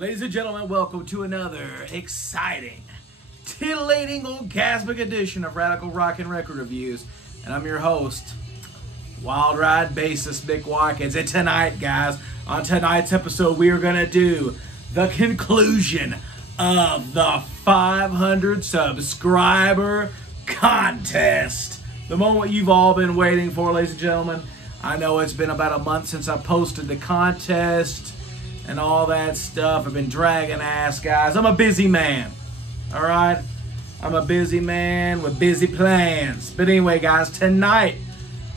Ladies and gentlemen, welcome to another exciting, titillating, orgasmic edition of Radical Rock and Record Reviews. And I'm your host, Wild Ride bassist Mick Watkins. And tonight, guys, on tonight's episode, we are going to do the conclusion of the 500 subscriber contest. The moment you've all been waiting for, ladies and gentlemen. I know it's been about a month since I posted the contest and all that stuff. I've been dragging ass, guys. I'm a busy man, all right? I'm a busy man with busy plans. But anyway, guys, tonight,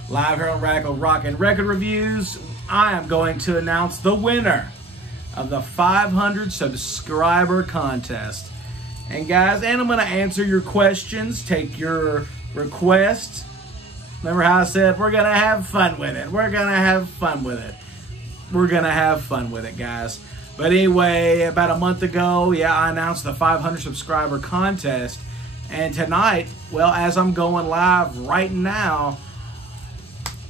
live here on Radical Rock and Record Reviews, I am going to announce the winner of the 500 subscriber contest. And guys, I'm going to answer your questions, take your requests. Remember how I said we're going to have fun with it. We're going to have fun with it. We're going to have fun with it, guys. But anyway, about a month ago, I announced the 500 subscriber contest. And tonight, well, as I'm going live right now,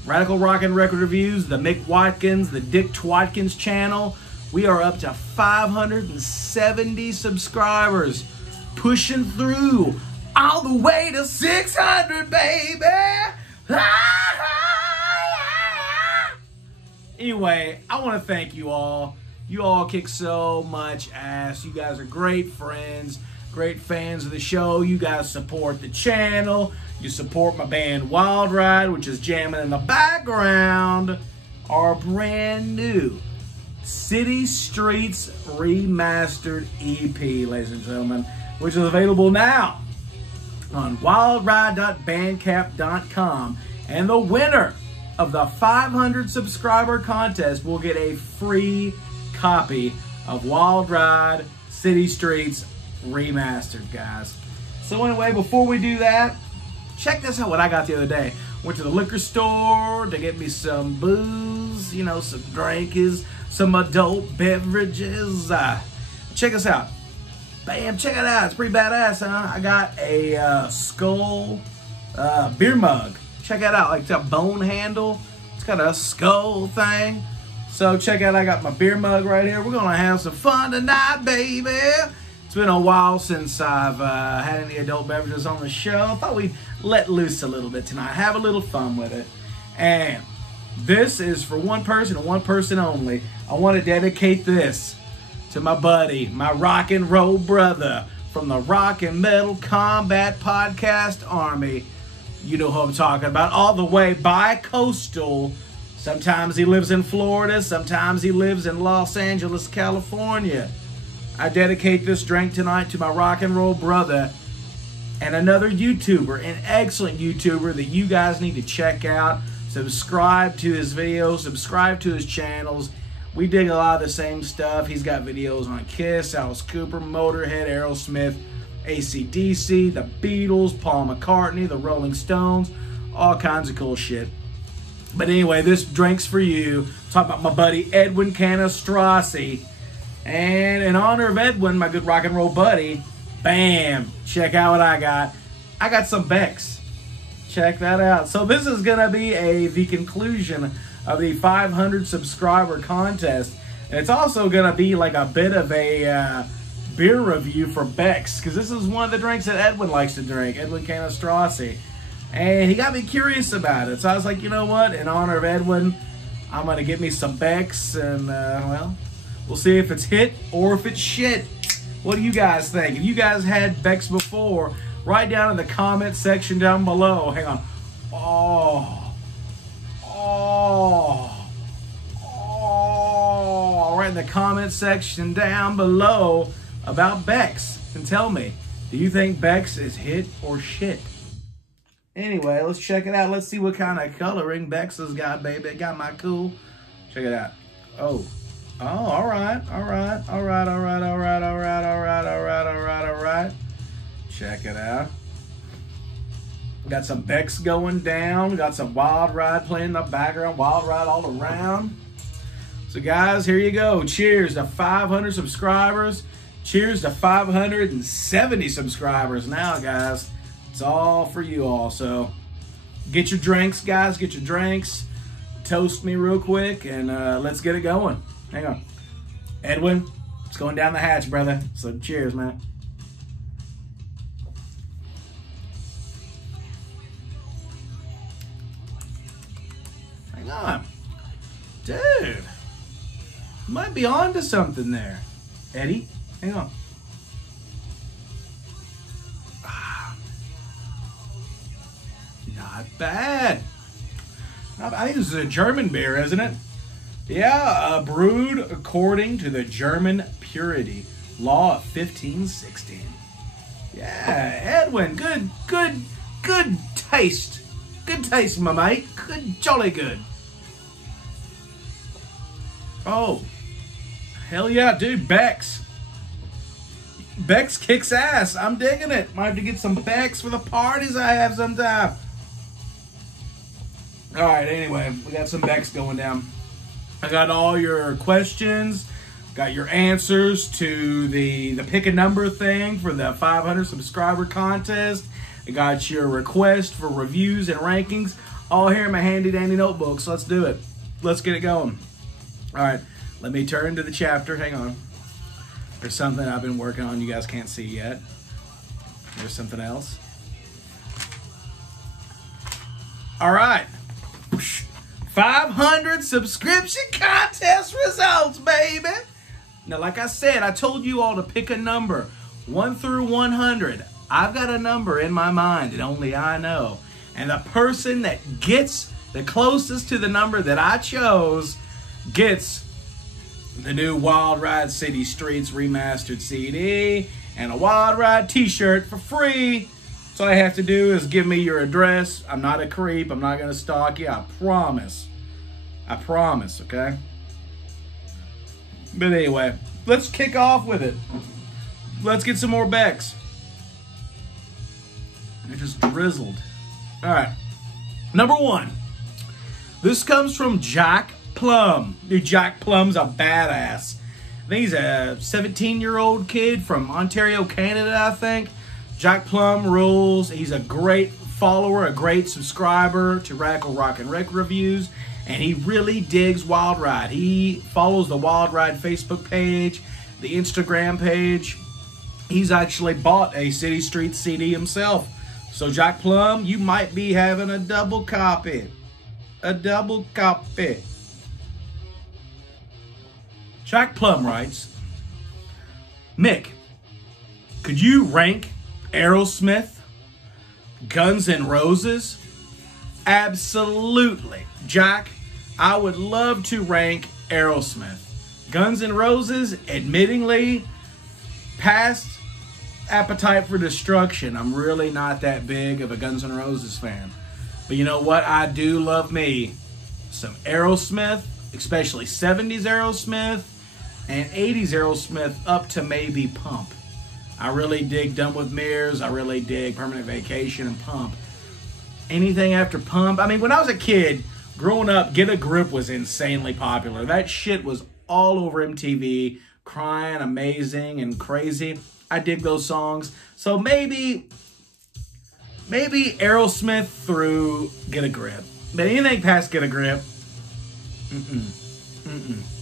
Radical Rock and Record Reviews, the Mick Watkins, the Dick Twatkins channel, we are up to 570 subscribers. Pushing through all the way to 600, baby. Anyway, I want to thank you all. You all kick so much ass. You guys are great friends, great fans of the show. You guys support the channel. You support my band Wild Ride, which is jamming in the background. Our brand new City Streets Remastered EP, ladies and gentlemen, which is available now on wildride.bandcamp.com. And the winner of the 500 subscriber contest will get a free copy of Wild Ride City Streets Remastered, guys. So anyway, before we do that, check this out what I got the other day. Went to the liquor store to get me some booze, you know, some drinkies, some adult beverages. Check this out. Bam, check it out. It's pretty badass, huh? I got a skull beer mug. Check it out, like that bone handle. It's got a skull thing. So check out, I got my beer mug right here. We're gonna have some fun tonight, baby. It's been a while since I've had any adult beverages on the show. I thought we'd let loose a little bit tonight, have a little fun with it. And this is for one person and one person only. I want to dedicate this to my buddy, my rock and roll brother from the Rock and Metal Combat Podcast Army. You know who I'm talking about, all the way bi-coastal. Sometimes he lives in Florida, sometimes he lives in Los Angeles, California. I dedicate this drink tonight to my rock and roll brother and another YouTuber, an excellent YouTuber that you guys need to check out. Subscribe to his videos, subscribe to his channels. We dig a lot of the same stuff. He's got videos on Kiss, Alice Cooper, Motorhead, Aerosmith, ACDC, the Beatles, Paul McCartney, the Rolling Stones, all kinds of cool shit. But anyway, this drink's for you. Talk about my buddy Edwin Canastrossi. And in honor of Edwin, my good rock and roll buddy, bam, check out what I got. I got some Becks. Check that out. So this is going to be the conclusion of the 500 subscriber contest. And it's also going to be like a bit of a beer review for Becks, because this is one of the drinks that Edwin likes to drink, Edwin Canastrossi. And he got me curious about it. So I was like, you know what? In honor of Edwin, I'm going to get me some Becks. And, well, we'll see if it's hit or if it's shit. What do you guys think? If you guys had Becks before, write down in the comment section down below. Hang on. Right in the comment section down below about Becks. And tell me, do you think Becks is hit or shit? Anyway, let's check it out. Let's see what kind of coloring Becks has got, baby. It got my cool. Check it out. Oh, all right. Check it out. Got some Becks going down. Got some Wild Ride playing in the background. Wild Ride all around. So guys, here you go. Cheers to 500 subscribers. Cheers to 570 subscribers now, guys. It's all for you all. So get your drinks, guys. Get your drinks. Toast me real quick, and let's get it going. Hang on. Edwin, It's going down the hatch, brother. So cheers, man. Hang on. Dude. You might be on to something there. Eddie, hang on. Not bad. I think this is a German beer, isn't it? Yeah, brewed according to the German purity law of 1516. Yeah, Edwin, good taste. Good taste, my mate. Good, jolly good. Oh, hell yeah, dude, Becks. Becks kicks ass. I'm digging it. Might have to get some Becks for the parties I have sometime. All right, anyway, we got some Becks going down. I got all your questions, got your answers to the pick a number thing for the 500 subscriber contest. I got your request for reviews and rankings, all here in my handy dandy notebook. So let's do it. Let's get it going. All right, let me turn to the chapter. Hang on. There's something I've been working on you guys can't see yet. There's something else. All right. 500 subscription contest results, baby. Now, like I said, I told you all to pick a number, 1 through 100. I've got a number in my mind that only I know. And the person that gets the closest to the number that I chose gets the new Wild Ride City Streets remastered CD and a Wild Ride t-shirt for free. So all I have to do is give me your address. I'm not a creep. I'm not going to stalk you. I promise. I promise, okay? But anyway, let's kick off with it. Let's get some more Becks. They're just drizzled. All right. Number 1. This comes from Jack Plum. Dude, Jack Plum's a badass. I think he's a 17-year-old kid from Ontario, Canada, I think. Jack Plum rules. He's a great follower, a great subscriber to Radical Rock and Rec Reviews, and he really digs Wild Ride. He follows the Wild Ride Facebook page, the Instagram page. He's actually bought a City Street CD himself. So Jack Plum, you might be having a double copy. A double copy. Jack Plum writes, Mick, could you rank Aerosmith, Guns N' Roses? Absolutely. Jack, I would love to rank Aerosmith. Guns N' Roses, admittingly, past Appetite for Destruction. I'm really not that big of a Guns N' Roses fan. But you know what? I do love me some Aerosmith, especially 70s Aerosmith and 80s Aerosmith up to maybe Pump. I really dig Done With Mirrors. I really dig Permanent Vacation and Pump. Anything after Pump. I mean, when I was a kid, growing up, Get a Grip was insanely popular. That shit was all over MTV, crying, amazing, and crazy. I dig those songs. So maybe Aerosmith through Get a Grip. But anything past Get a Grip,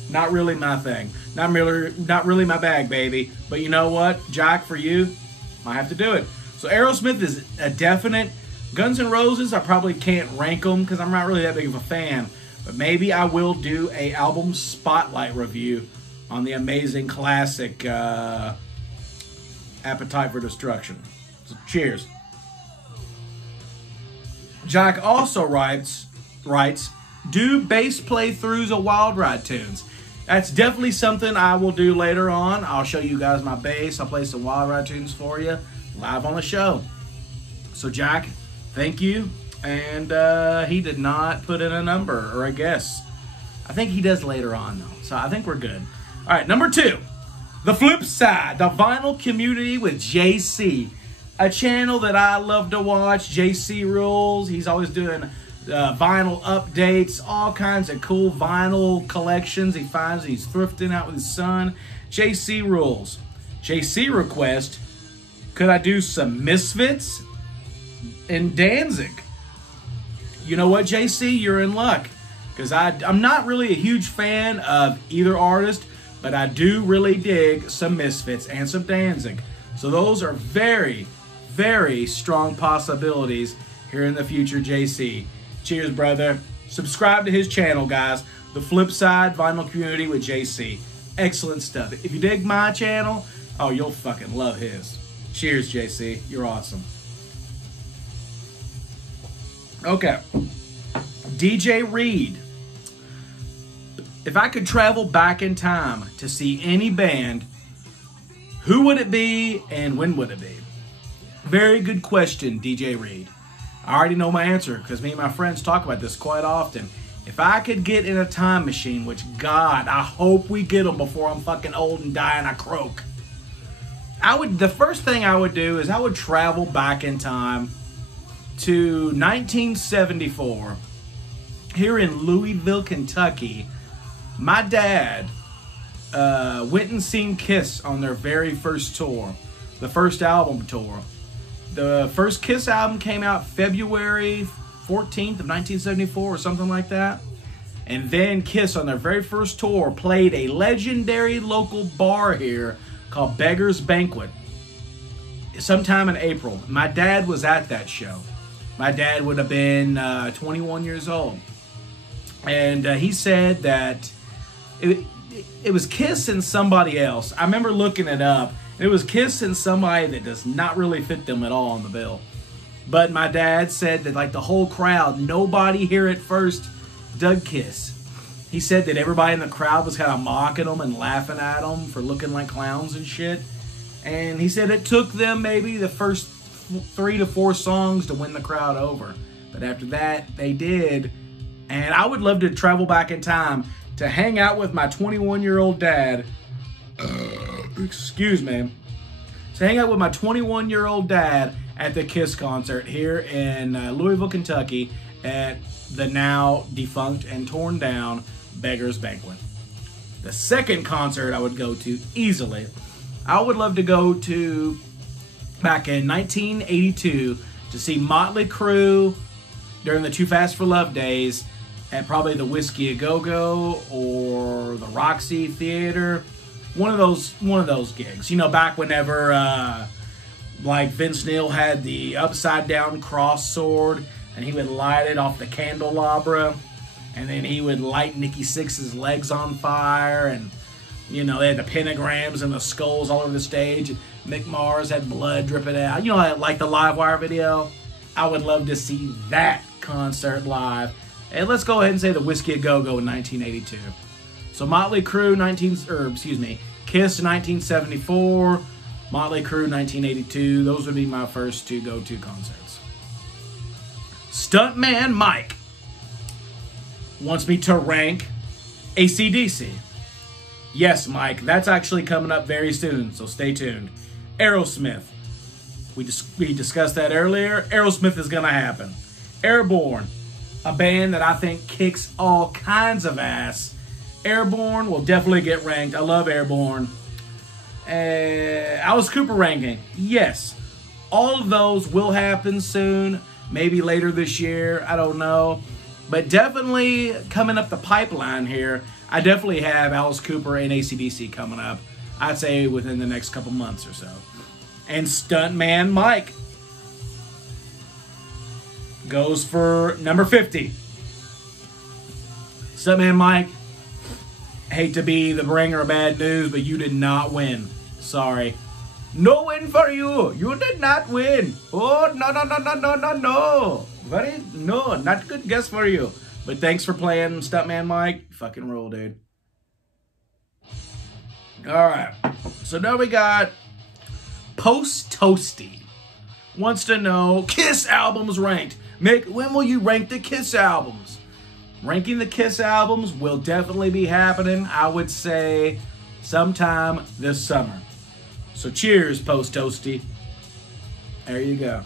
not really my thing. Not really my bag, baby. But you know what, Jack, for you, might have to do it. So Aerosmith is a definite. Guns N' Roses, I probably can't rank them because I'm not really that big of a fan. But maybe I will do a album spotlight review on the amazing classic Appetite for Destruction. So cheers. Jack also writes, do bass playthroughs of Wild Ride tunes. That's definitely something I will do later on. I'll show you guys my bass. I'll play some Wild Ride tunes for you live on the show. So Jack, thank you. And he did not put in a number or a guess. I think he does later on though. So I think we're good. All right, number 2. The Flipside, the vinyl community with JC. A channel that I love to watch. JC rules. He's always doing vinyl updates, all kinds of cool vinyl collections he finds. He's thrifting out with his son. JC rules. JC request, could I do some Misfits and Danzig? You know what, JC? You're in luck. Because I'm not really a huge fan of either artist, but I do really dig some Misfits and some Danzig. So those are very, very strong possibilities here in the future, JC. Cheers, brother. Subscribe to his channel, guys. The Flipside Vinyl Community with JC. Excellent stuff. If you dig my channel, oh, you'll fucking love his. Cheers, JC. You're awesome. Okay. DJ Reed. If I could travel back in time to see any band, who would it be and when would it be? Very good question, DJ Reed. I already know my answer because me and my friends talk about this quite often. If I could get in a time machine, which God, I hope we get them before I'm fucking old and die and I croak. The first thing I would do is I would travel back in time to 1974 here in Louisville, Kentucky. My dad went and seen Kiss on their very first tour, the first album tour. The first Kiss album came out February 14th of 1974 or something like that. And then Kiss on their very first tour played a legendary local bar here called Beggar's Banquet sometime in April. My dad was at that show. My dad would have been 21 years old. And he said that it was Kiss and somebody else. I remember looking it up. It was Kiss and somebody that does not really fit them at all on the bill. But my dad said that like the whole crowd, nobody here at first dug Kiss. He said that everybody in the crowd was kind of mocking them and laughing at them for looking like clowns and shit. And he said it took them maybe the first 3 to 4 songs to win the crowd over. But after that, they did. And I would love to travel back in time to hang out with my 21-year-old dad. Excuse me. To hang out with my 21-year-old dad at the Kiss concert here in Louisville, Kentucky at the now defunct and torn down Beggar's Banquet. The second concert I would go to easily, I would love to go to back in 1982 to see Motley Crue during the Too Fast for Love days at probably the Whiskey A Go-Go or the Roxy Theater. One of those gigs. You know, back whenever like Vince Neil had the upside down cross sword and he would light it off the candelabra and then he would light Nikki Sixx's legs on fire, and you know, they had the pentagrams and the skulls all over the stage, and Mick Mars had blood dripping out. You know, like the Livewire video? I would love to see that concert live. And let's go ahead and say the Whiskey A Go-Go in 1982. So Motley Crue Kiss 1974, Motley Crue 1982. Those would be my first 2 go-to concerts. StuntmanMike wants me to rank ACDC. Yes, Mike, that's actually coming up very soon, so stay tuned. Aerosmith. We discussed that earlier. Aerosmith is going to happen. Airborne, a band that I think kicks all kinds of ass. Airborne will definitely get ranked. I love Airborne. Alice Cooper ranking. Yes. All of those will happen soon. Maybe later this year. I don't know. But definitely coming up the pipeline here, I definitely have Alice Cooper and ACDC coming up. I'd say within the next couple months or so. And StuntmanMike goes for number 50. StuntmanMike, hate to be the bringer of bad news, but you did not win. Sorry. No win for you. You did not win. Oh, no. No, not good guess for you. But thanks for playing, StuntmanMike. Fucking roll, dude. Alright. So now we got Post Toasty. Wants to know Kiss albums ranked. Mick, when will you rank the Kiss albums? Ranking the Kiss albums will definitely be happening, I would say, sometime this summer. So cheers, Post Toasty. There you go.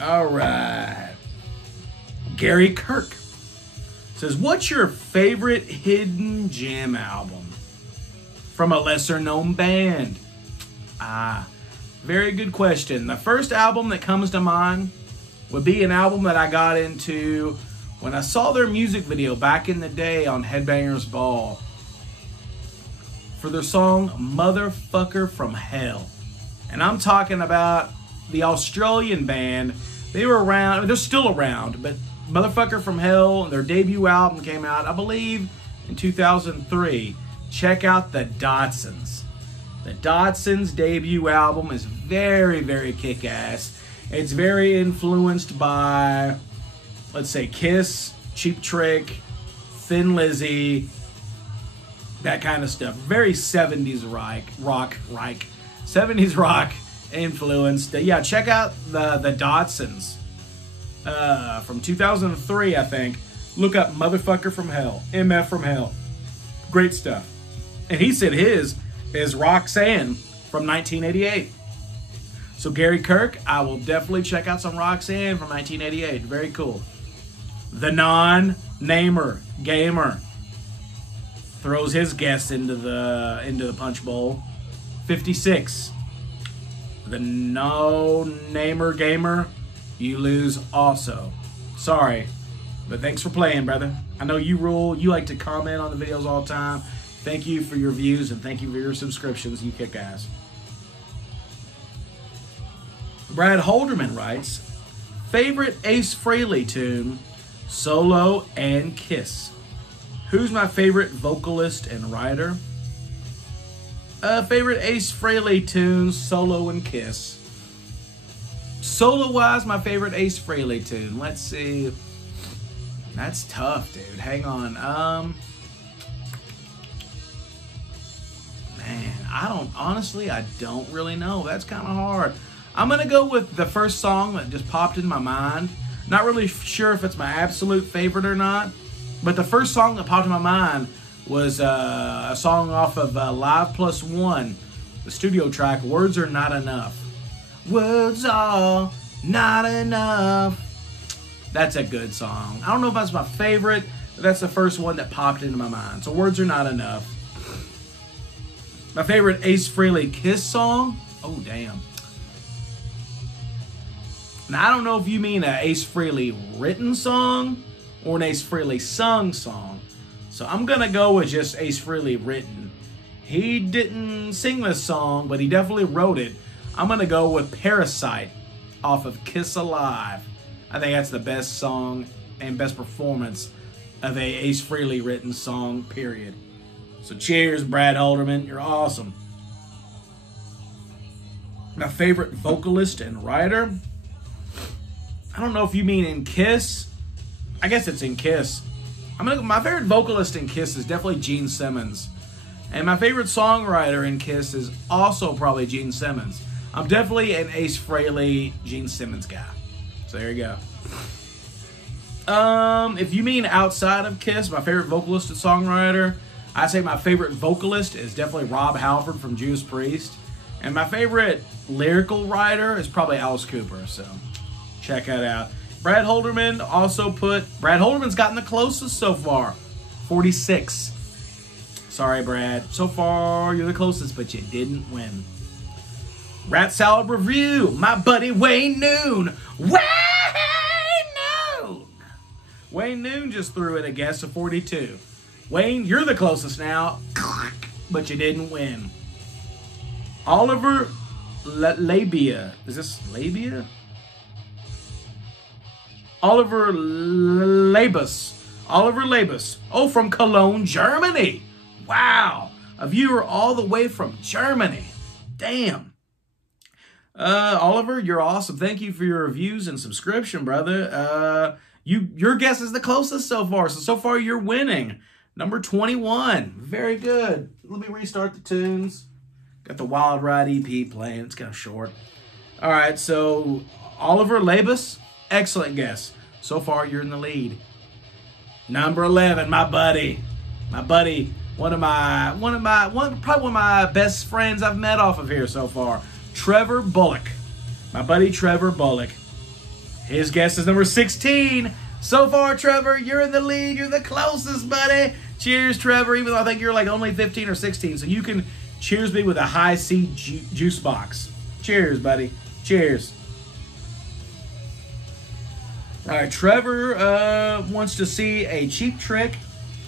All right. Gary Kirk says, what's your favorite hidden gem album from a lesser known band? Very good question. The first album that comes to mind would be an album that I got into when I saw their music video back in the day on Headbangers Ball for their song Motherfucker from Hell. And I'm talking about the Australian band. They were around, they're still around, but Motherfucker from Hell, their debut album came out, I believe, in 2003. Check out the Dodsons. The Dodsons debut album is very, very kick-ass. It's very influenced by, let's say, Kiss, Cheap Trick, Thin Lizzy, that kind of stuff. Very 70s rock. 70s rock influenced. Yeah, check out the Dodsons from 2003, I think. Look up Motherfucker from Hell, MF from Hell. Great stuff. And he said his is Roxanne from 1988. So Gary Kirk, I will definitely check out some Roxanne from 1988. Very cool. The non-namer gamer throws his guess into the punch bowl. 56. The no-namer gamer, you lose also. Sorry, but thanks for playing, brother. I know you rule. You like to comment on the videos all the time. Thank you for your views and thank you for your subscriptions. You kick ass. Brad Holderman writes, favorite Ace Frehley tune, solo and Kiss. Who's my favorite vocalist and writer? Favorite Ace Frehley tune, solo and Kiss. Solo-wise, my favorite Ace Frehley tune. Let's see. That's tough, dude. Hang on. Man, I don't really know. That's kind of hard. I'm going to go with the first song that just popped in my mind. Not really sure if it's my absolute favorite or not, but the first song that popped in my mind was a song off of Live Plus One, the studio track, Words Are Not Enough. Words are not enough. That's a good song. I don't know if that's my favorite, but that's the first one that popped into my mind. So Words Are Not Enough. My favorite Ace Frehley Kiss song? Oh, damn. Now, I don't know if you mean an Ace Frehley written song or an Ace Frehley sung song. So I'm going to go with just Ace Frehley written. He didn't sing this song, but he definitely wrote it. I'm going to go with Parasite off of Kiss Alive. I think that's the best song and best performance of a Ace Frehley written song, period. So cheers, Brad Holderman. You're awesome. My favorite vocalist and writer? I don't know if you mean in Kiss. I guess it's in Kiss. My favorite vocalist in Kiss is definitely Gene Simmons. And my favorite songwriter in Kiss is also probably Gene Simmons. I'm definitely an Ace Frehley, Gene Simmons guy. So there you go. If you mean outside of Kiss, my favorite vocalist and songwriter, I'd say my favorite vocalist is definitely Rob Halford from Judas Priest. And my favorite lyrical writer is probably Alice Cooper. So check that out. Brad Holderman also Brad Holderman's gotten the closest so far. 46. Sorry, Brad. So far, you're the closest, but you didn't win. Rat Salad Review. My buddy Wayne Noon. Wayne Noon just threw in a guess of 42. Wayne, you're the closest now, but you didn't win. Oliver Labia. Is this Labia? Oliver Labus. Oliver Labus. Oh, from Cologne, Germany. Wow. A viewer all the way from Germany. Damn. Oliver, you're awesome. Thank you for your reviews and subscription, brother. Your guess is the closest so far. So far you're winning. Number 21. Very good. Let me restart the tunes. Got the Wild Ride EP playing. It's kind of short. All right, so Oliver Labus, excellent guess. So far you're in the lead. Number 11, my buddy. Probably one of my best friends I've met off of here so far. Trevor Bullock. My buddy Trevor Bullock. His guess is number 16. So far, Trevor, you're in the lead. You're the closest, buddy. Cheers, Trevor, even though I think you're like only 15 or 16. So you can cheers me with a high C juice box. Cheers, buddy. Cheers. All right, Trevor wants to see a Cheap Trick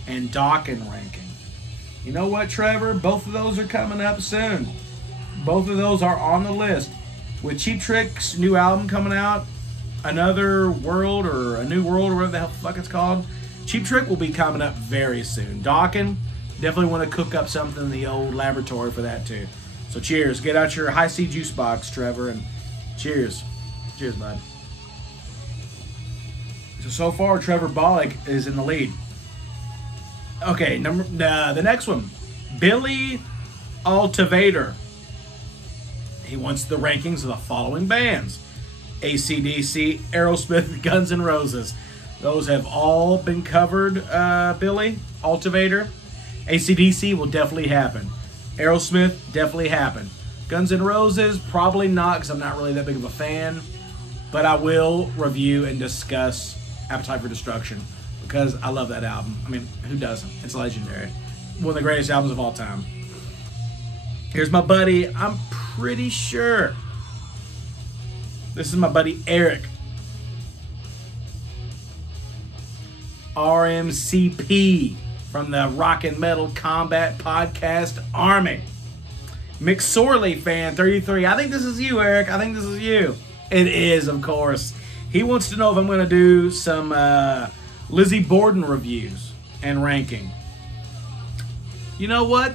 and Dawkins ranking. You know what, Trevor? Both of those are coming up soon. Both of those are on the list. With Cheap Trick's new album coming out, Another World or A New World or whatever the hell the fuck it's called, Cheap Trick will be coming up very soon. Dawkins, definitely want to cook up something in the old laboratory for that too. So cheers. Get out your High C juice box, Trevor, and cheers. Cheers, bud. So far, Trevor Bollock is in the lead. Okay, the next one, Billy Altivator. He wants the rankings of the following bands: ACDC, Aerosmith, Guns N' Roses. Those have all been covered, Billy Altivator. ACDC will definitely happen. Aerosmith, definitely happen. Guns N' Roses, probably not, because I'm not really that big of a fan. But I will review and discuss Appetite for Destruction, because I love that album. I mean, who doesn't? It's legendary. One of the greatest albums of all time. Here's my buddy. I'm pretty sure this is my buddy Eric. RMCP from the Rock and Metal Combat Podcast Army. McSorley fan 33. I think this is you, Eric. I think this is you. It is, of course. He wants to know if I'm going to do some Lizzie Borden reviews and ranking. You know what?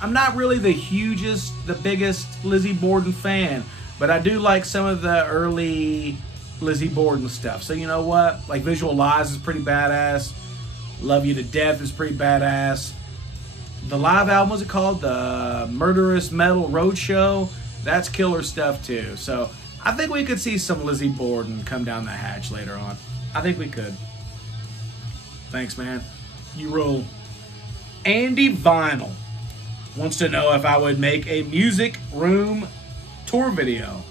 I'm not really the biggest Lizzie Borden fan, but I do like some of the early Lizzie Borden stuff. So you know what? Like Visual Lies is pretty badass. Love You to Death is pretty badass. The live album, what's it called? The Murderous Metal Roadshow. That's killer stuff too. So I think we could see some Lizzie Borden come down the hatch later on. I think we could. Thanks, man. You rule. Andy Vinyl wants to know if I would make a music room tour video.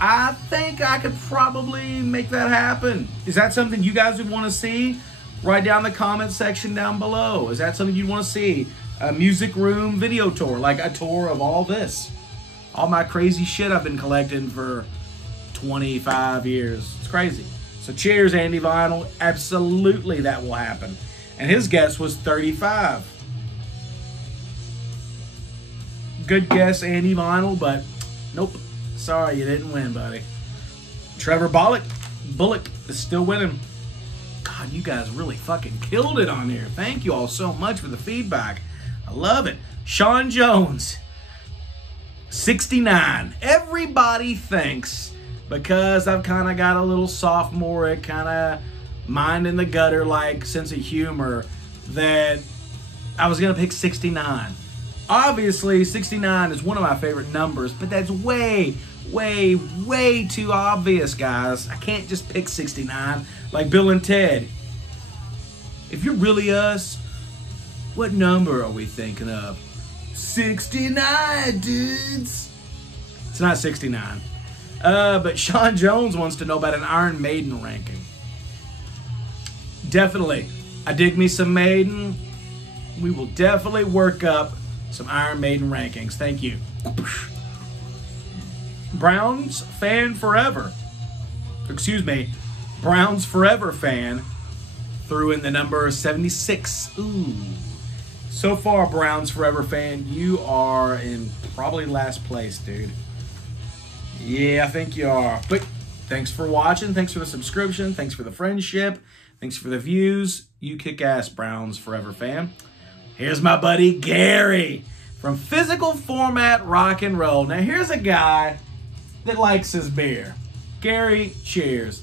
I think I could probably make that happen. Is that something you guys would want to see? Write down in the comment section down below. Is that something you'd want to see? A music room video tour, like a tour of all this. All my crazy shit I've been collecting for 25 years. It's crazy. So cheers, Andy Vinyl. Absolutely that will happen. And his guess was 35. Good guess, Andy Vinyl, but nope. Sorry, you didn't win, buddy. Trevor Bullock is still winning. God, you guys really fucking killed it on here. Thank you all so much for the feedback. I love it. Sean Jones, 69. Everybody thinks, because I've kind of got a little sophomoric, kind of mind in the gutter like sense of humor, that I was going to pick 69. Obviously, 69 is one of my favorite numbers, but that's way, way, way too obvious, guys. I can't just pick 69 like Bill and Ted. If you're really us, what number are we thinking of? 69, dudes. It's not 69. But Sean Jones wants to know about an Iron Maiden ranking. Definitely. I dig me some Maiden. We will definitely work up some Iron Maiden rankings. Thank you. Browns fan forever. Excuse me. Browns forever fan threw in the number 76. Ooh. So far, Browns forever fan, you are in probably last place, dude. Yeah, I think you are. But thanks for watching. Thanks for the subscription. Thanks for the friendship. Thanks for the views. You kick ass, Browns forever fan. Here's my buddy Gary from Physical Format Rock and Roll. Now, here's a guy that likes his beer. Gary, cheers.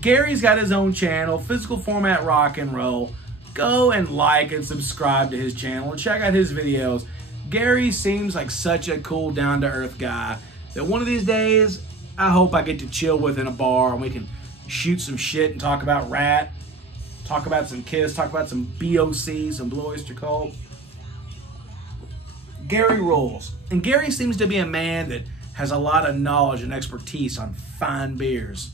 Gary's got his own channel, Physical Format Rock and Roll. Go and like and subscribe to his channel and check out his videos. Gary seems like such a cool, down-to-earth guy that one of these days, I hope I get to chill with in a bar and we can shoot some shit and talk about Rat, talk about some Kiss, talk about some BOC, some Blue Oyster Cult. Gary rules. And Gary seems to be a man that has a lot of knowledge and expertise on fine beers.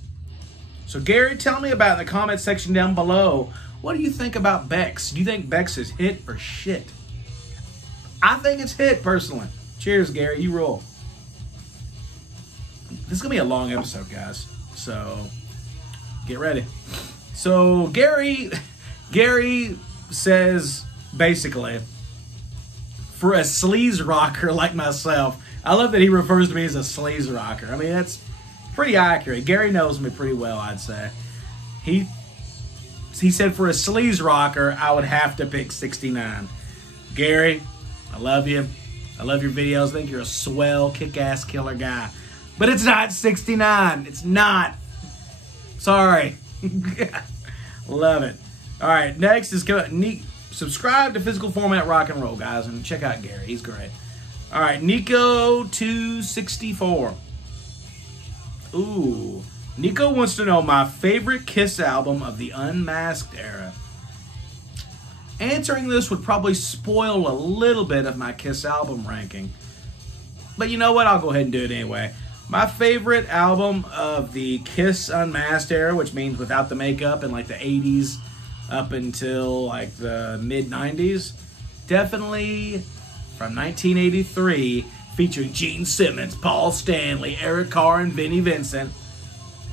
So Gary, tell me about in the comment section down below, what do you think about Becks? Do you think Becks is hit or shit? I think it's hit, personally. Cheers, Gary. You roll. This is going to be a long episode, guys. So Get ready. So Gary says, basically, for a sleaze rocker like myself, I love that he refers to me as a sleaze rocker. I mean, that's pretty accurate. Gary knows me pretty well, I'd say. He said for a sleaze rocker, I would have to pick 69. Gary, I love you. I love your videos. I think you're a swell, kick-ass killer guy. But it's not 69. It's not. Sorry. Love it. All right, next is subscribe to Physical Format Rock and Roll, guys, and check out Gary. He's great. All right, Nico264. Ooh. Nico wants to know my favorite Kiss album of the Unmasked era. Answering this would probably spoil a little bit of my Kiss album ranking. But you know what? I'll go ahead and do it anyway. My favorite album of the Kiss Unmasked era, which means without the makeup in like the 80s up until like the mid-90s, definitely from 1983, featuring Gene Simmons, Paul Stanley, Eric Carr, and Vinnie Vincent,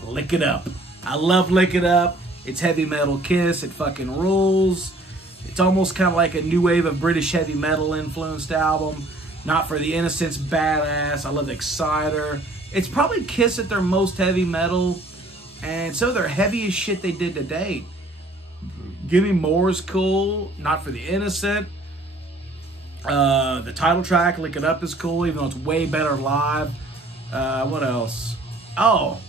Lick It Up. I love Lick It Up. It's heavy metal Kiss. It fucking rules. It's almost kind of like a new wave of British heavy metal influenced album. Not for the Innocents, badass. I love Exciter. It's probably Kiss at their most heavy metal, and so their heaviest shit they did to date. Gimme More's cool. Not for the Innocent. The title track, Lick It Up, is cool, even though it's way better live. What else? Oh.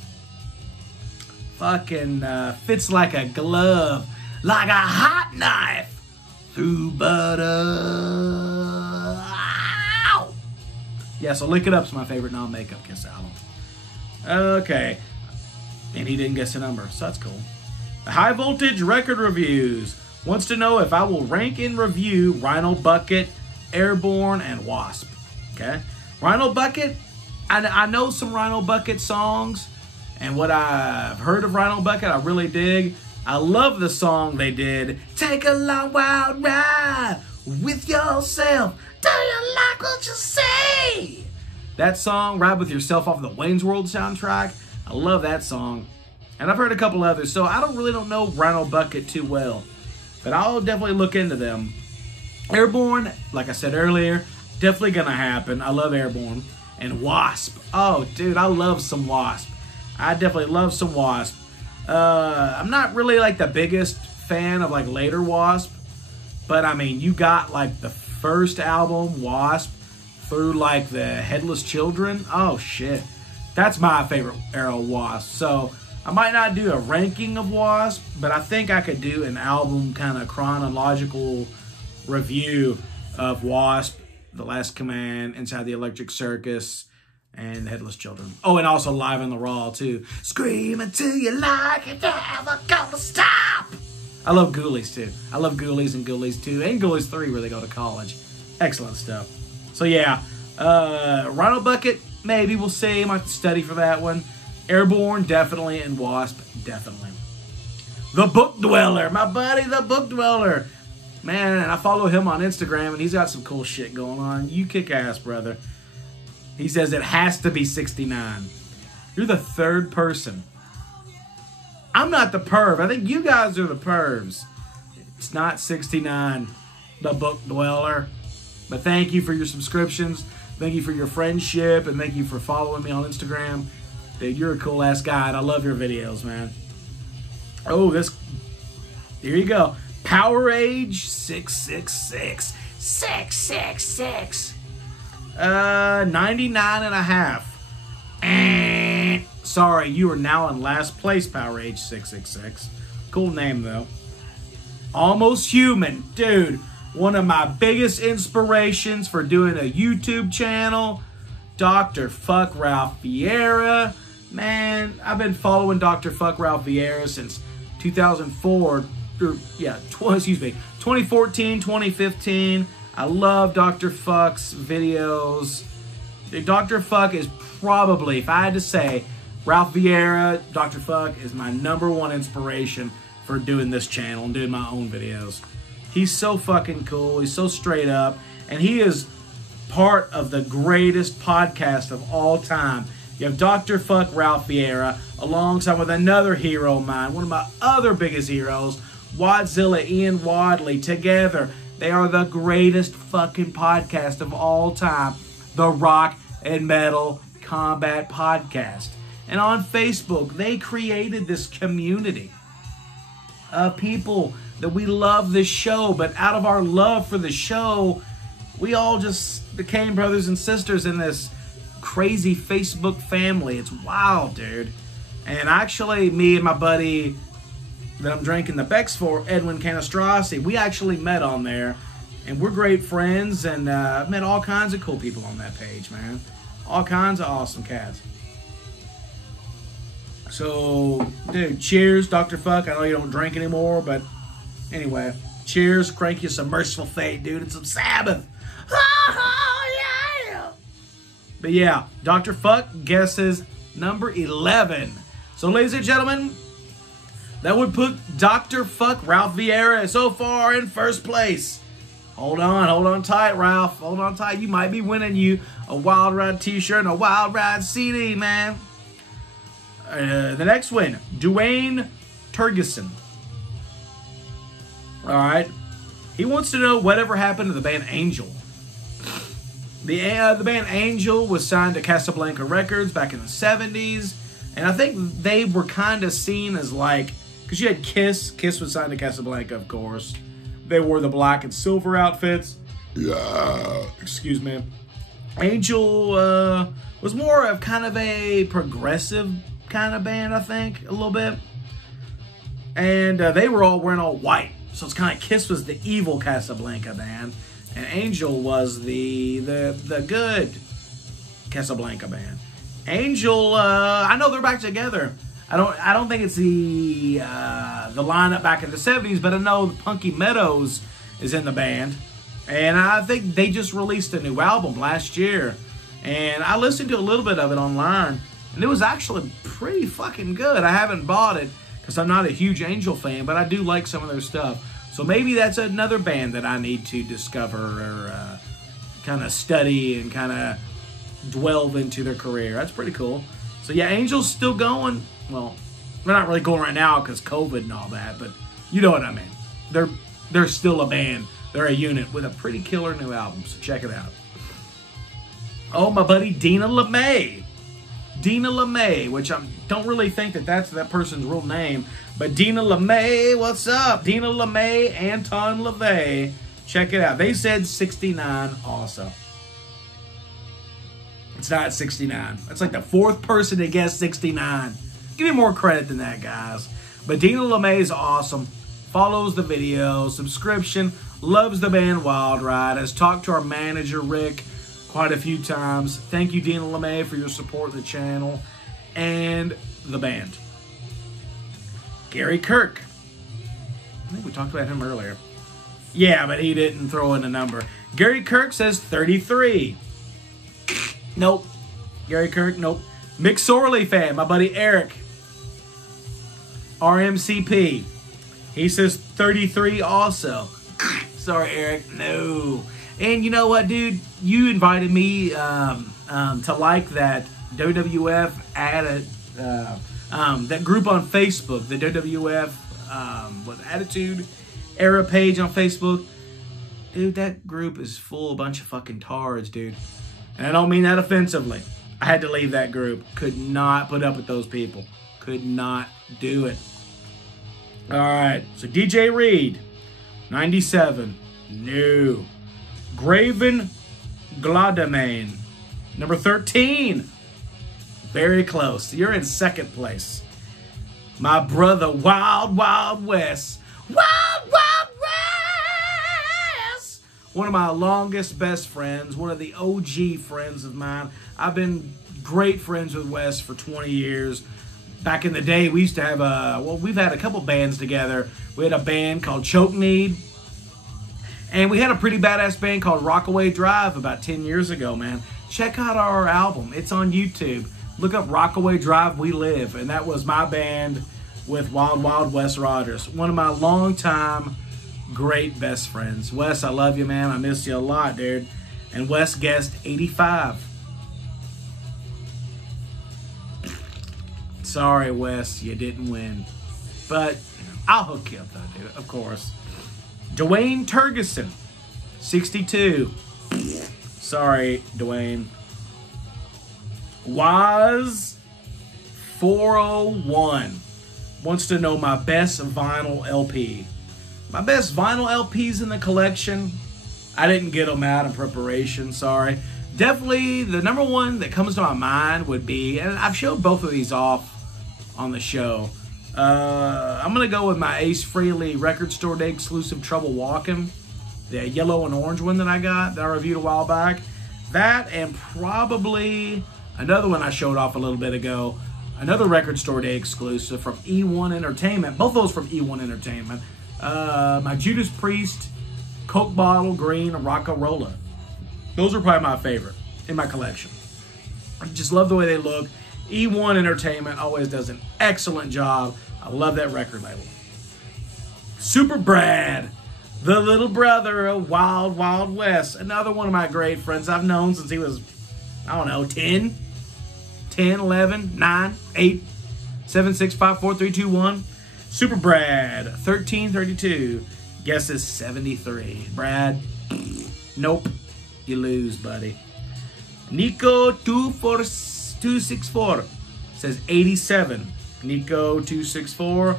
Fucking Fits Like a Glove. Like a hot knife through butter. Ow! Yeah, so Lick It Up's my favorite non-makeup Kiss album. Okay. And he didn't guess a number, so that's cool. High Voltage Record Reviews wants to know if I will rank and review Rhino Bucket, Airborne, and Wasp. Okay? Rhino Bucket, I know some Rhino Bucket songs, and what I've heard of Rhino Bucket, I really dig. I love the song they did, Take a Long Wild Ride with Yourself. Do you like what you say? That song, Ride With Yourself, off the Wayne's World soundtrack. I love that song. And I've heard a couple others, so I don't know Rhino Bucket too well. But I'll definitely look into them. Airborne, like I said earlier, definitely gonna happen. I love Airborne. And Wasp. Oh, dude, I love some Wasp. I definitely love some Wasp. I'm not really like the biggest fan of like later Wasp, but I mean, you got like the first album, Wasp, through like the Headless Children. Oh shit, that's my favorite era of Wasp. So I might not do a ranking of Wasp, but I think I could do an album kind of chronological review of Wasp, The Last Command, Inside the Electric Circus, and Headless Children. Oh, and also Live in the Raw, too. Scream until you like it, never gonna stop. I love Ghoulies, too. I love Ghoulies and Ghoulies 2, and Ghoulies 3, where they go to college. Excellent stuff. So, yeah. Rhino Bucket, maybe. We'll see. I might study for that one. Airborne, definitely. And Wasp, definitely. The Book Dweller. My buddy, The Book Dweller. Man, and I follow him on Instagram, and he's got some cool shit going on. You kick ass, brother. He says it has to be 69. You're the third person. I'm not the perv. I think you guys are the pervs. It's not 69, The Book Dweller. But thank you for your subscriptions. Thank you for your friendship. And thank you for following me on Instagram. Dude, you're a cool-ass guy, and I love your videos, man. Oh, here you go. Power Age 666. 666. 99.5. Sorry, you are now in last place, Power Age 666. Cool name, though. Almost Human. Dude, one of my biggest inspirations for doing a YouTube channel. Dr. Fuck Ralph Vieira. Man, I've been following Dr. Fuck Ralph Vieira since 2004. 2014, 2015. I love Dr. Fuck's videos. Dr. Fuck is probably, if I had to say, Ralph Vieira, Dr. Fuck is my #1 inspiration for doing this channel and doing my own videos. He's so fucking cool. He's so straight up. And he is part of the greatest podcast of all time, You have Dr. Fuck Ralph Vieira, alongside with another hero of mine, one of my other biggest heroes, Wadzilla Ian Wadley. Together, they are the greatest fucking podcast of all time, the Rock and Metal Combat Podcast. And on Facebook, they created this community of people that we love this show, but out of our love for the show, we all just became brothers and sisters in this crazy Facebook family. It's wild, dude. And actually, me and my buddy that I'm drinking the Becks for, Edwin Canastrossi, we actually met on there, and we're great friends, and I've met all kinds of cool people on that page, man. All kinds of awesome cats. So, dude, cheers, Dr. Fuck. I know you don't drink anymore, but anyway, cheers. Crank you some Merciful Fate, dude, and some Sabbath. Oh, yeah. But yeah, Dr. Fuck guesses number 11. So, ladies and gentlemen, that would put Dr. Fuck Ralph Vieira so far in first place. Hold on tight, Ralph. Hold on tight. You might be winning you a Wild Ride t-shirt and a Wild Ride CD, man. The next win, Dwayne Turgeson. All right. He wants to know whatever happened to the band Angel. The band Angel was signed to Casablanca Records back in the 70s. And I think they were kind of seen as like, because you had Kiss. Kiss was signed to Casablanca, of course. They wore the black and silver outfits. Yeah. Excuse me. Angel was more of kind of a progressive kind of band, I think, a little bit. And they were all wearing all white. So it's kind of, Kiss was the evil Casablanca band. And Angel was the good Casablanca band. Angel, I know they're back together. I don't think it's the lineup back in the 70s, but I know Punky Meadows is in the band. And I think they just released a new album last year. And I listened to a little bit of it online, and it was actually pretty fucking good. I haven't bought it because I'm not a huge Angel fan, but I do like some of their stuff. So maybe that's another band that I need to discover or kind of study and kind of delve into their career. That's pretty cool. So yeah, Angel's still going. Well, they're not really going right now because COVID and all that, but you know what I mean. They're still a band. They're a unit with a pretty killer new album, so check it out. Oh, my buddy Dina LeMay. Dina LeMay, which I don't really think that's that person's real name, but Dina LeMay, what's up? Dina LeMay, Anton LaVey. Check it out. They said 69 also. It's not 69. That's like the fourth person to guess 69. Give me more credit than that, guys. But Dina LeMay is awesome. Follows the video, subscription, loves the band Wild Ride, has talked to our manager, Rick, quite a few times. Thank you, Dina LeMay, for your support of the channel and the band. Gary Kirk. I think we talked about him earlier. Yeah, but he didn't throw in a number. Gary Kirk says 33. Nope. Gary Kirk, nope. Mick Sorley fan, my buddy Eric. RMCP. He says 33 also. Sorry, Eric. No. And you know what, dude? You invited me to like that WWF that group on Facebook, the WWF Attitude Era page on Facebook. Dude, that group is full of a bunch of fucking tards, dude. And I don't mean that offensively. I had to leave that group. Could not put up with those people. Could not do it. All right. So DJ Reed, 97. No. Graven Glodamane, number 13. Very close. You're in second place. My brother, Wild Wild West. Wild Wild West! One of my longest best friends. One of the OG friends of mine. I've been great friends with Wes for 20 years. Back in the day, we used to have we've had a couple bands together. We had a band called Choke Need. And we had a pretty badass band called Rockaway Drive about 10 years ago, man. Check out our album. It's on YouTube. Look up Rockaway Drive, We Live. And that was my band with Wild Wild Wes Rogers. One of my longtime great best friends. Wes, I love you, man. I miss you a lot, dude. And Wes guessed 85. Sorry, Wes, you didn't win. But I'll hook you up, though, dude, of course. Dwayne Turgeson, 62. Sorry, Dwayne. Waz 401 wants to know my best vinyl LP. My best vinyl LPs in the collection. I didn't get them out in preparation, sorry. Definitely the number one that comes to my mind would be, and I've showed both of these off on the show. I'm going to go with my Ace Frehley Record Store Day exclusive Trouble Walking. The yellow and orange one that I got, that I reviewed a while back. That and probably another one I showed off a little bit ago. Another Record Store Day exclusive from E1 Entertainment. Both those from E1 Entertainment. My Judas Priest Coke Bottle Green Rockarola. Those are probably my favorite in my collection. I just love the way they look. E1 Entertainment always does an excellent job. I love that record label. Super Brad, the little brother of Wild Wild West. Another one of my great friends I've known since he was, I don't know, 10, 11, 9, 8, 7, 6, 5, 4, 3, 2, 1. Super Brad, 1332. Guess is 73. Brad, nope. You lose, buddy. Nico 264 says 87. Nico 264.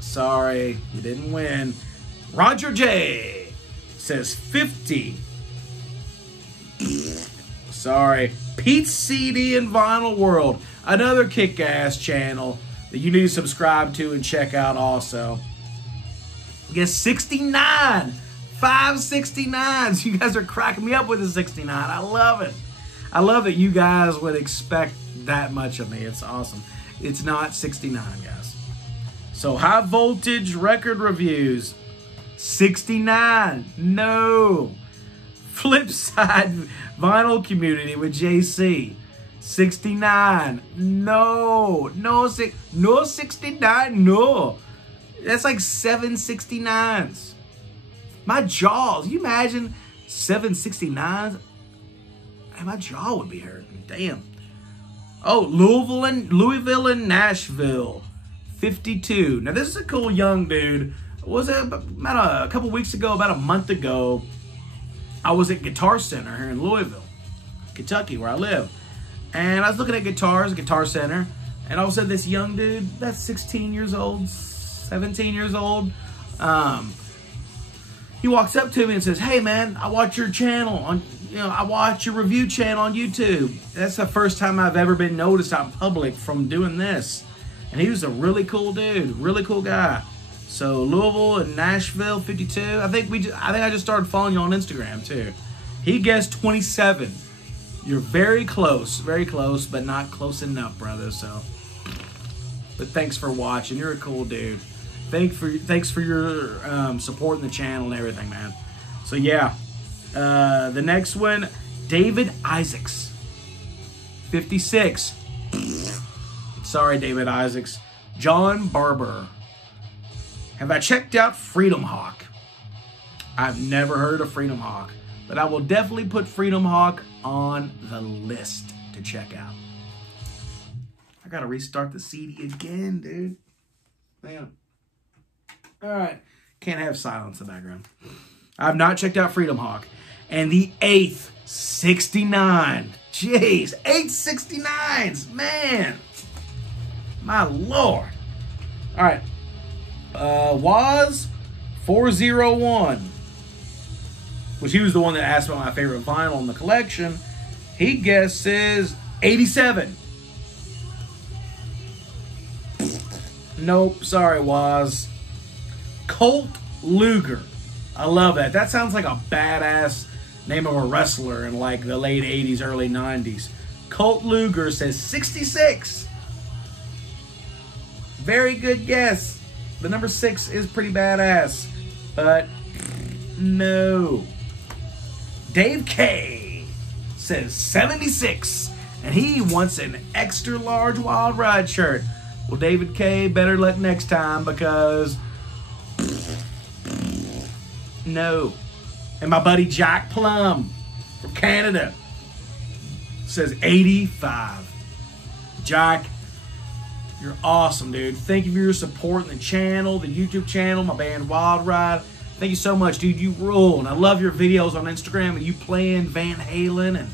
Sorry, you didn't win. Roger J says 50. Sorry. Pete's CD and Vinyl World. Another kick-ass channel that you need to subscribe to and check out also. Guess 69. 569s. You guys are cracking me up with the 69. I love it. I love that you guys would expect that much of me. It's awesome. It's not 69, guys. So high voltage record reviews. 69. No. Flipside vinyl community with JC. 69. No. No 69. No. That's like 769s. My jaws, you imagine 769s? Man, my jaw would be hurting. Damn. Oh, Louisville and Nashville, 52. Now, this is a cool young dude. Was it about a couple weeks ago, about a month ago, I was at Guitar Center here in Louisville, Kentucky, where I live. And I was looking at guitars, Guitar Center, and all of a sudden this young dude, that's 16 years old, 17 years old, he walks up to me and says, "Hey man, I watch your channel on, I watch your review channel on YouTube. That's the first time I've ever been noticed out in public from doing this." And he was a really cool dude, really cool guy. So Louisville and Nashville, 52. I think I just started following you on Instagram too. He guessed 27. You're very close, but not close enough, brother. So, but thanks for watching. You're a cool dude. Thanks for your support in the channel and everything, man. So yeah, the next one, David Isaacs, 56. Sorry, David Isaacs. John Barber. Have I checked out Freedom Hawk? I've never heard of Freedom Hawk, but I will definitely put Freedom Hawk on the list to check out. I gotta restart the CD again, dude. Man. All right, can't have silence in the background. I've not checked out Freedom Hawk. And the 8th, 69. Jeez, 8 69s, man. My Lord. All right, was 401, which he was the one that asked about my favorite vinyl in the collection. He guesses 87. Nope, sorry, Waz. Colt Luger. I love that. That sounds like a badass name of a wrestler in like the late 80s, early 90s. Colt Luger says 66. Very good guess. The number 6 is pretty badass, but no. Dave K says 76, and he wants an extra large Wild Ride shirt. Well, David K, better luck next time, because no. And my buddy Jack Plum from Canada says 85. Jack, You're awesome, dude. Thank you for your support in the channel, the YouTube channel, my band Wild Ride. Thank you so much, dude. You rule. And I love your videos on Instagram and you playing Van Halen and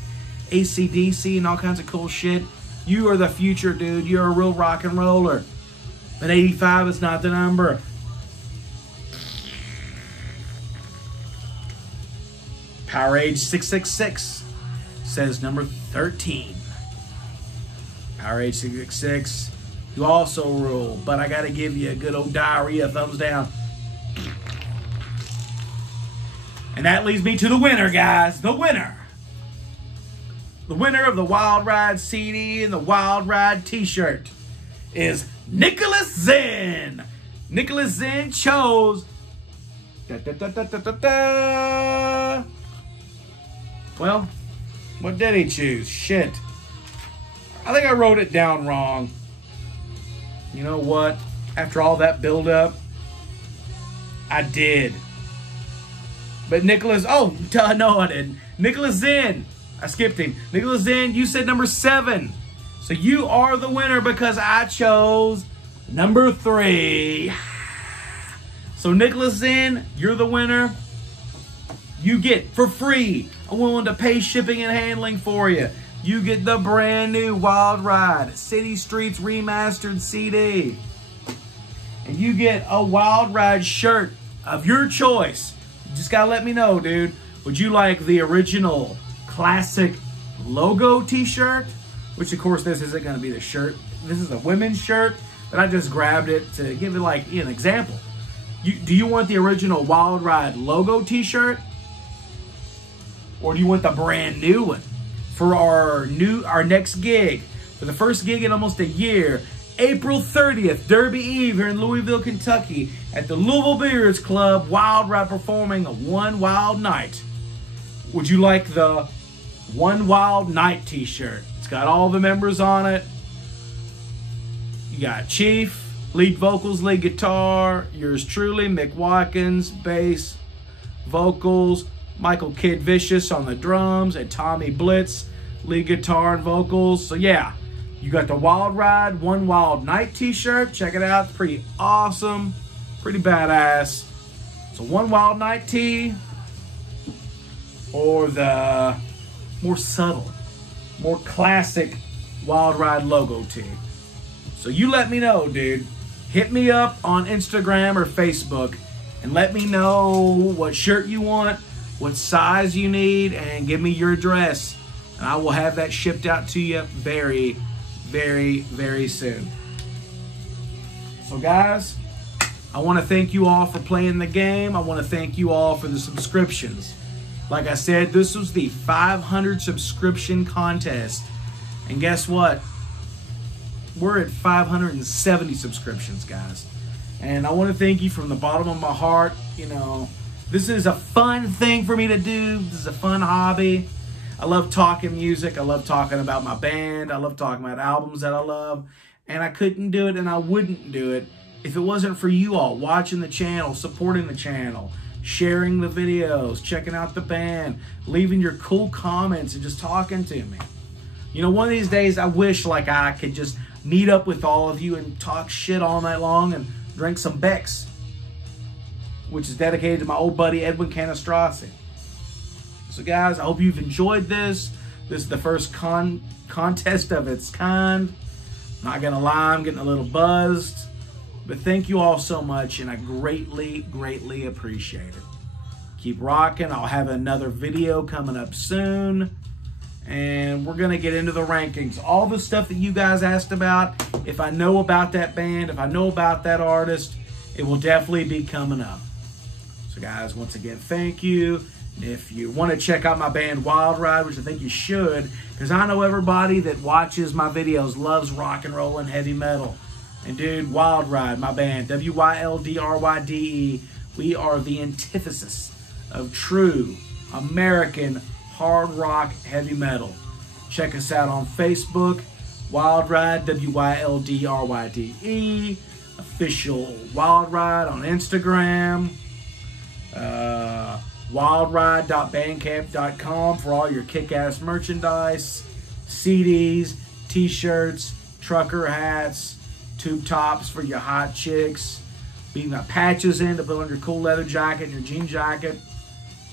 ACDC and all kinds of cool shit. You are the future, dude. You're a real rock and roller. But 85 is not the number. Powerage 666 says number 13. Powerage 666. You also rule, but I gotta give you a good old diarrhea thumbs down. And that leads me to the winner, guys. The winner. The winner of the Wild Ride CD and the Wild Ride t-shirt is Nicholas Zen. Nicholas Zen chose... Well, what did he choose? Shit. I think I wrote it down wrong. You know what? After all that build-up, I did. But Nicholas, no, I didn't. Nicholas Zen, I skipped him. Nicholas Zen, you said number 7. So you are the winner because I chose number 3. So Nicholas Zen, you're the winner. You get for free. I'm willing to pay shipping and handling for you. You get the brand new Wild Ride City Streets Remastered CD. And you get a Wild Ride shirt of your choice. You just gotta let me know, dude. Would you like the original classic logo t-shirt? Which of course this isn't gonna be the shirt. This is a women's shirt, but I just grabbed it to give it like an example. Do you want the original Wild Ride logo t-shirt? Or do you want the brand new one? For our next gig, for the first gig in almost a year, April 30th, Derby Eve here in Louisville, Kentucky, at the Louisville Billiards Club, Wild Ride performing a One Wild Night. Would you like the One Wild Night t-shirt? It's got all the members on it. You got Chief, lead vocals, lead guitar, yours truly, Mick Watkins, bass, vocals, Michael Kid Vicious on the drums, and Tommy Blitz, lead guitar and vocals. So yeah, you got the Wild Ride One Wild Night t-shirt. Check it out. It's pretty awesome. Pretty badass. So One Wild Night tee, or the more subtle, more classic Wild Ride logo tee. So you let me know, dude. Hit me up on Instagram or Facebook and let me know what shirt you want, what size you need, and give me your address. And I will have that shipped out to you very, very, very soon. So guys, I want to thank you all for playing the game. I want to thank you all for the subscriptions. Like I said, this was the 500 subscription contest. And guess what? We're at 570 subscriptions, guys. And I want to thank you from the bottom of my heart. You know, this is a fun thing for me to do. This is a fun hobby. I love talking music. I love talking about my band. I love talking about albums that I love. And I couldn't do it and I wouldn't do it if it wasn't for you all watching the channel, supporting the channel, sharing the videos, checking out the band, leaving your cool comments and just talking to me. You know, one of these days I wish like I could just meet up with all of you and talk shit all night long and drink some Becks, which is dedicated to my old buddy Edwin Canastrossi. So guys, I hope you've enjoyed this. This is the first contest of its kind. Not gonna lie, I'm getting a little buzzed. But thank you all so much, and I greatly, greatly appreciate it. Keep rocking. I'll have another video coming up soon. And we're gonna get into the rankings. All the stuff that you guys asked about, if I know about that band, if I know about that artist, it will definitely be coming up. So guys, once again, thank you. If you want to check out my band Wild Ride, which I think you should, because I know everybody that watches my videos loves rock and roll and heavy metal. And dude, Wild Ride, my band, W-Y-L-D-R-Y-D-E, we are the antithesis of true American hard rock heavy metal. Check us out on Facebook, Wild Ride, W-Y-L-D-R-Y-D-E, official Wild Ride on Instagram, wildride.bandcamp.com for all your kick-ass merchandise, CDs, t-shirts, trucker hats, tube tops for your hot chicks. Even got patches in to put on your cool leather jacket and your jean jacket.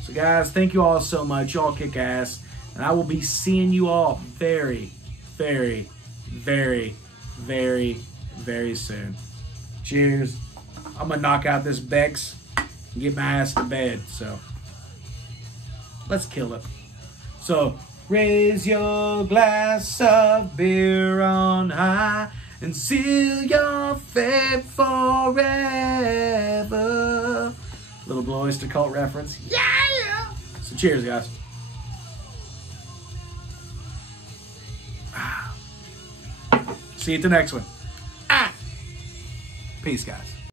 So guys, thank you all so much. Y'all kick ass. And I will be seeing you all very, very, very, very, very soon. Cheers. I'm going to knock out this Becks and get my ass to bed. So let's kill it. So raise your glass of beer on high and seal your fate forever. Little Blue Oyster Cult reference. Yeah! So cheers, guys. See you at the next one. Peace, guys.